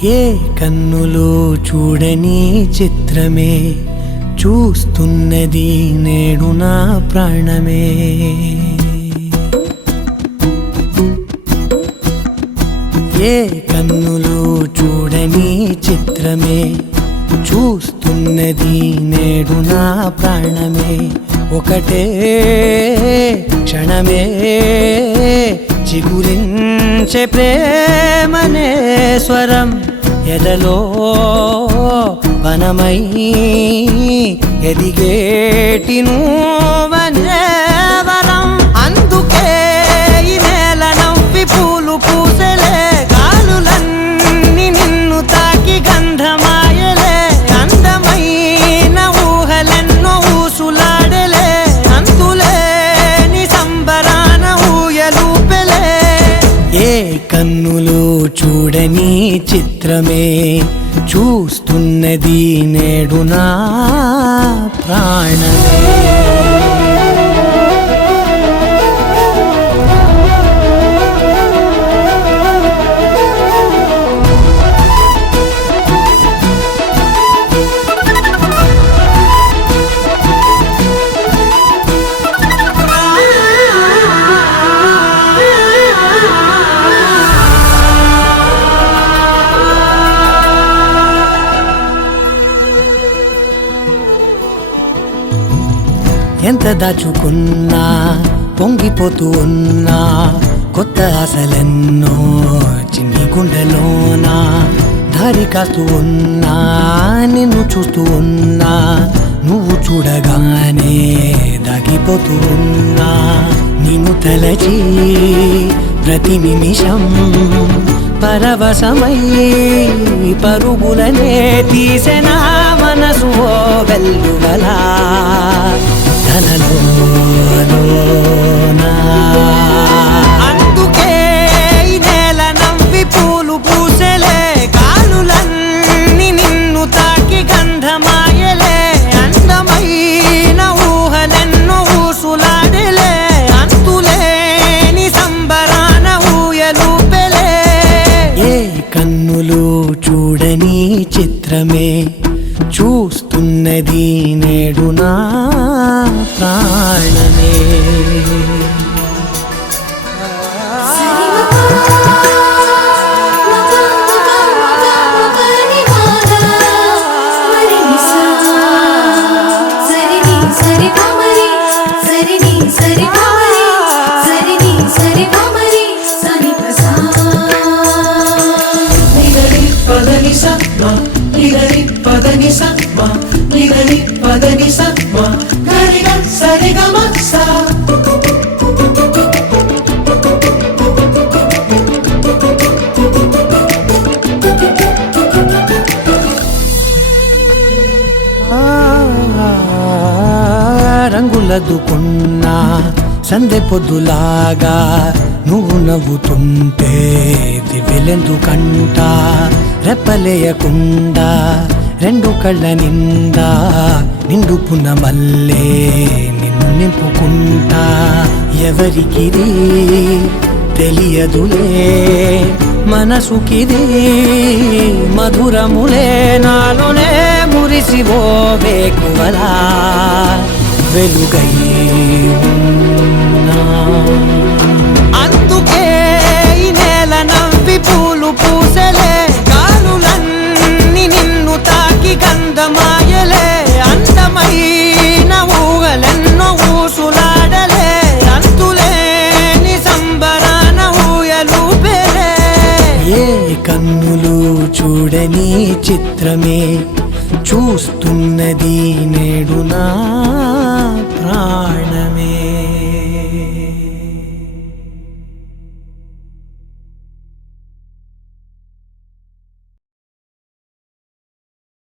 ఏ కన్నులు చూడని చిత్రమే చూస్తున్నది నేడు నా ప్రాణమే. ఏ కన్నులు చూడని చిత్రమే చూస్తున్నది నేడు నా ప్రాణమే. ఒకటే క్షణమే చిగురించే ప్రేమనే స్వరం ఎదలో వనమై ఎదిగేటి నువ్వనే వరం. అందుకే ఈ నేల నవ్వి పూలు పూసలే, గాలులన్నీ నిన్ను తాకి గంధమాయలే. అందమైన ఊహలెన్నో ఊసులాడలే, అంతులేని సంబరాన ఊయలూపెలే. ఏ కన్నులు చూడని చిత్రమే చూస్తున్నది నేడు నా ప్రాణమే. ఎంత దాచుకున్నా పొంగిపోతూ ఉన్నా, కొత్త ఆశలెన్నో చిన్ని గుండెలోనా. దారి కాస్తూ ఉన్నా, నిన్ను చూస్తూ ఉన్నా, నువ్వు చూడగానే దాగిపోతూ ఉన్నా. నిన్ను తలచి ప్రతి నిమిషం పరవశమై పరుగులనే తీసెనా మనసు ఓ వెల్లువలా. అందుకే ఈ నేల నవ్వి పూలు పూసలే, గాలులన్నీ నిన్ను తాకి గంధమాయలే. అందమైన ఊహలెన్నో ఊసులాడలే, అంతులేని సంబరాన ఊయలూపెలే. ఏ కన్నులు చూడని చిత్రమే చూస్తున్నది నేడు నా ప్రాణమే. రంగులదుకున్నా సందె పొద్దులాగా నువ్వు నవ్వుతుంటే దివ్వెలెందుకంట. రెప్పలేయకుండా రెండు కళ్ళ నిండా నిండుకున్న మల్లే నిన్ను నింపుకుంటా. ఎవరికిది తెలియదులే మనసుకిది మధురములే, నాలోనే మురిసివో వేకువలా వెలుగై ఉన్నా. అందుకే ఈ నేల నవ్వి పూలు పూసలే, గాలులన్నీ నిన్ను తాకి గంధమాయలే. అందమైన ఊహలెన్నో ఊసులాడలే, అంతులేని సంబరాన ఊయలూపెలే. ఏ కన్నులు చూడని చిత్రమే చూస్తున్నది నేడు నా ప్రాణమే.